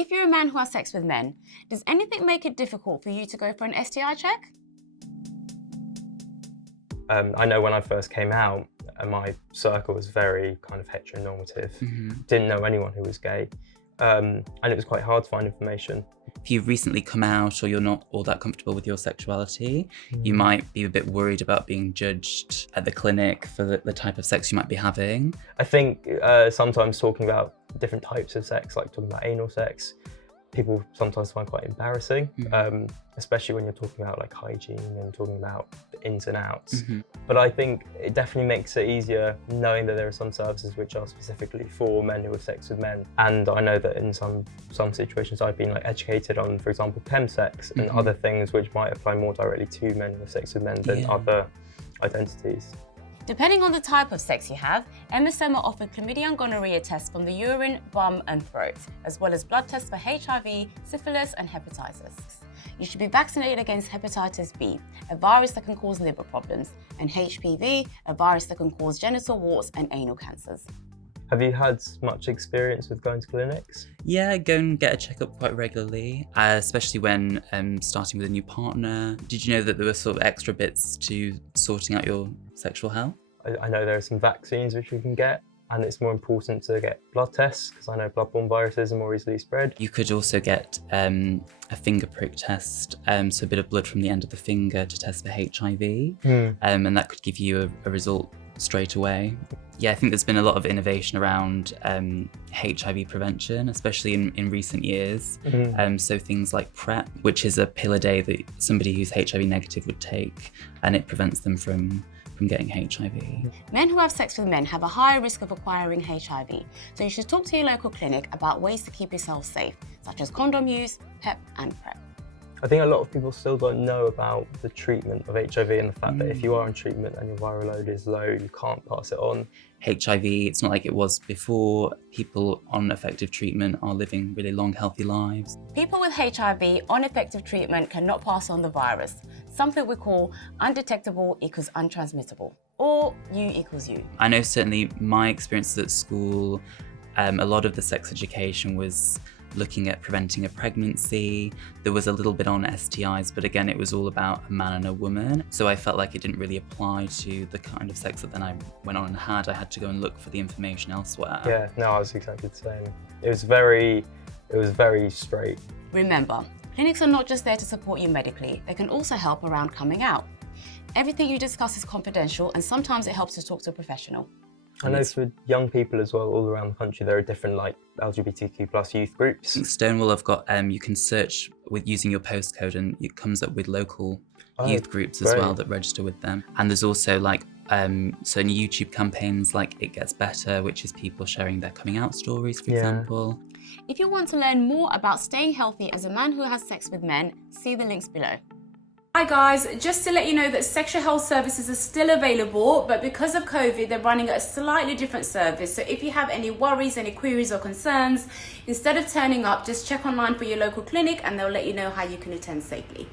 If you're a man who has sex with men, does anything make it difficult for you to go for an STI check? I know when I first came out, my circle was very kind of heteronormative. Didn't know anyone who was gay, and it was quite hard to find information. If you've recently come out or you're not all that comfortable with your sexuality, you might be a bit worried about being judged at the clinic for the type of sex you might be having. I think sometimes talking about different types of sex, like talking about anal sex, people sometimes find quite embarrassing, especially when you're talking about like hygiene and talking about the ins and outs. But I think it definitely makes it easier knowing that there are some services which are specifically for men who have sex with men. And I know that in some situations I've been like educated on, for example, chemsex and other things which might apply more directly to men who have sex with men than other identities. Depending on the type of sex you have, MSM are offered chlamydia and gonorrhea tests from the urine, bum and throat, as well as blood tests for HIV, syphilis and hepatitis. You should be vaccinated against hepatitis B, a virus that can cause liver problems, and HPV, a virus that can cause genital warts and anal cancers. Have you had much experience with going to clinics? Yeah, go and get a checkup quite regularly, especially when starting with a new partner. Did you know that there were sort of extra bits to sorting out your sexual health? I know there are some vaccines which we can get, and it's more important to get blood tests because I know bloodborne viruses are more easily spread. You could also get a finger prick test, so a bit of blood from the end of the finger to test for HIV, and that could give you a result straight away. Yeah, I think there's been a lot of innovation around HIV prevention, especially in recent years. So things like PrEP, which is a pill a day that somebody who's HIV negative would take, and it prevents them from getting HIV. Men who have sex with men have a higher risk of acquiring HIV, so you should talk to your local clinic about ways to keep yourself safe, such as condom use, PEP and PrEP. I think a lot of people still don't know about the treatment of HIV and the fact that if you are on treatment and your viral load is low, you can't pass it on. HIV, it's not like it was before. People on effective treatment are living really long, healthy lives. People with HIV on effective treatment cannot pass on the virus, something we call undetectable equals untransmittable, or U equals U. I know certainly my experiences at school, a lot of the sex education was looking at preventing a pregnancy. There was a little bit on STIs, but again, it was all about a man and a woman. So I felt like it didn't really apply to the kind of sex that then I went on and had. I had to go and look for the information elsewhere. Yeah, no, I was exactly the same. It was very straight. Remember, clinics are not just there to support you medically, they can also help around coming out. Everything you discuss is confidential, and sometimes it helps to talk to a professional. I know for young people as well, all around the country, there are different like LGBTQ+ youth groups. Stonewall have got, you can search with using your postcode and it comes up with local youth groups as well that register with them. And there's also like certain YouTube campaigns like It Gets Better, which is people sharing their coming out stories, for example. If you want to learn more about staying healthy as a man who has sex with men, see the links below. Hi guys, just to let you know that sexual health services are still available, but because of COVID, they're running a slightly different service. So if you have any worries, any queries or concerns, instead of turning up, just check online for your local clinic and they'll let you know how you can attend safely.